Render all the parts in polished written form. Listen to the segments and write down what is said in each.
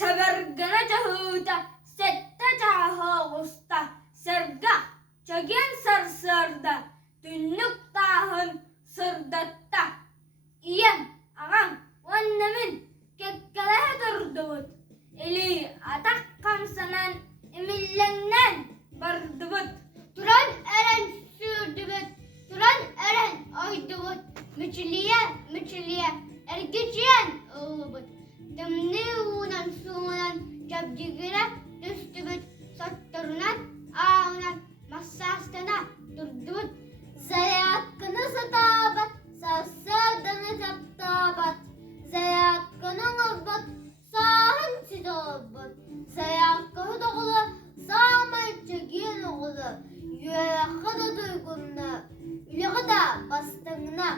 Sabargana jahuta, setta jaha gusta, serga, çagen sarsarda, tünnük tahın sırdatta. İyen, ağam, vannamin, kekkalehe durdubut. Eli atak kamsanan, emillenden bardubut. Turan eren sürdübüt, turan eren aydubut. Müçiliye, ergeciyen oğlubut. Demni uğunan suğunan, cabcigire düştübüt. Sattırınan, ağınan, massastana durdubut. Zayatkını satabat, sassadını zaptabat. Zayatkını olbat, sahın siz olbat. Zayatkını doğulu, sağmayı çekiyen oğlu. Yürekha da duygunna, yürekha da bastığına.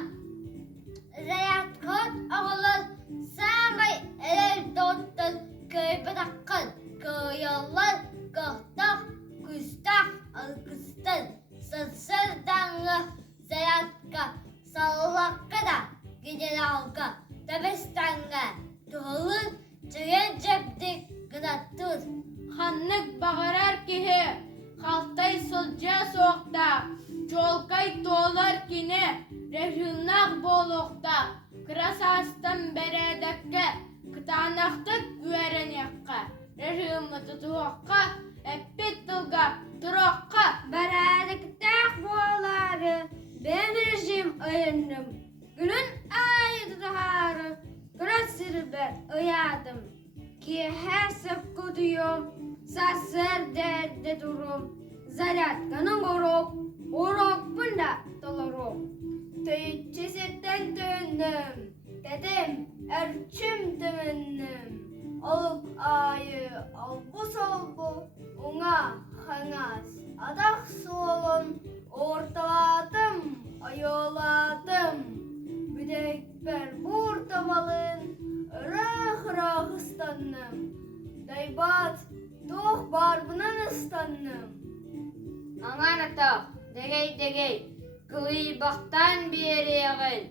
Zayatkın oğlu, sağmay eler doğuttun. Köybe takkın, köyallar, kıhtak, küstak, alkıstın. Sısırdanlı zayatka, sallakka da gecel halka. Tebestanlı, tuğulun, çöyen ceptik, gıdattır. Hanlık bağırar ki haltay sılca soğukta, çolkay toğlar kine, rejilnak bolukta, kıras astım beredekke, kıtanaktık güveren yakka, rejilmi tutuğakka, eppit tılga, turokka. Berediktek boğaları, ben rejim ayındım. Günün ayı tutarı, kırasır ben uyadım. Ki hesap kuduyum, sasır derde durum. Zaratkanın orok bunda dolurum. Tüyçesetten döndüm, dedim erçim döndüm. Oluk ayı albu ona hanas adak solun ortaladım, ayoladım. Büdekber burtamalın, rıh ıstanım. Daybat, doğ barbunan ıstanım. Angarata, degey, kıvı baktan bir yere yağın.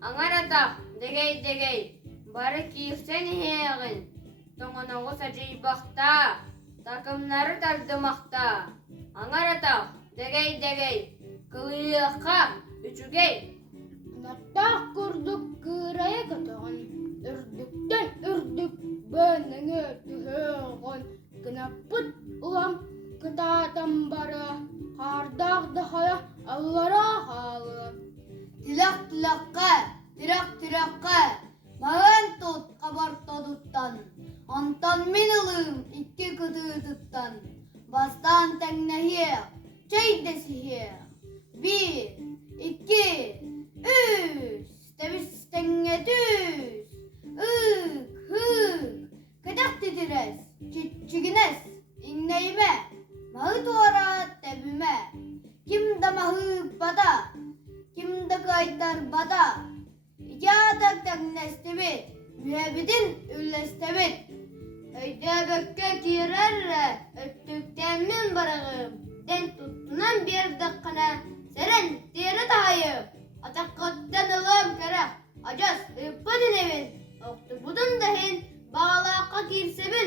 Angarata, degey, barı kirsen heğin. Toğunuğu sacı bakta, takımları tardımakta. Angarata, degey, kıvı yaka, üçügey. Nakta kurduk kıraya katağın, ürdükten ürdük, bönüngü tühüğün. Kınapıt ulam, kıtatam barı, hardağ dahaya, allara halı. Tirak, mağın tut kabartta tuttan. Ondan minilım iki kıtığı tuttan. Bastan tennehiye, çeydesihiye. 1, 2, 3, tevis tenge düz. Hık, kıdak titires, çigines, inneyime. Mahı tuara tebime. Kim de mahı bada, kim de kaytar bada. İcadak teknestibit, mühebbidin üllestebit. Öyde gökke girerre, öttükten min barağım. Den tuttunan bir dakikana, seren diri dayı. Atakottan ılım kere, acaz ıppı dinevin. Oktu budun dahin, bağlaka girsebit.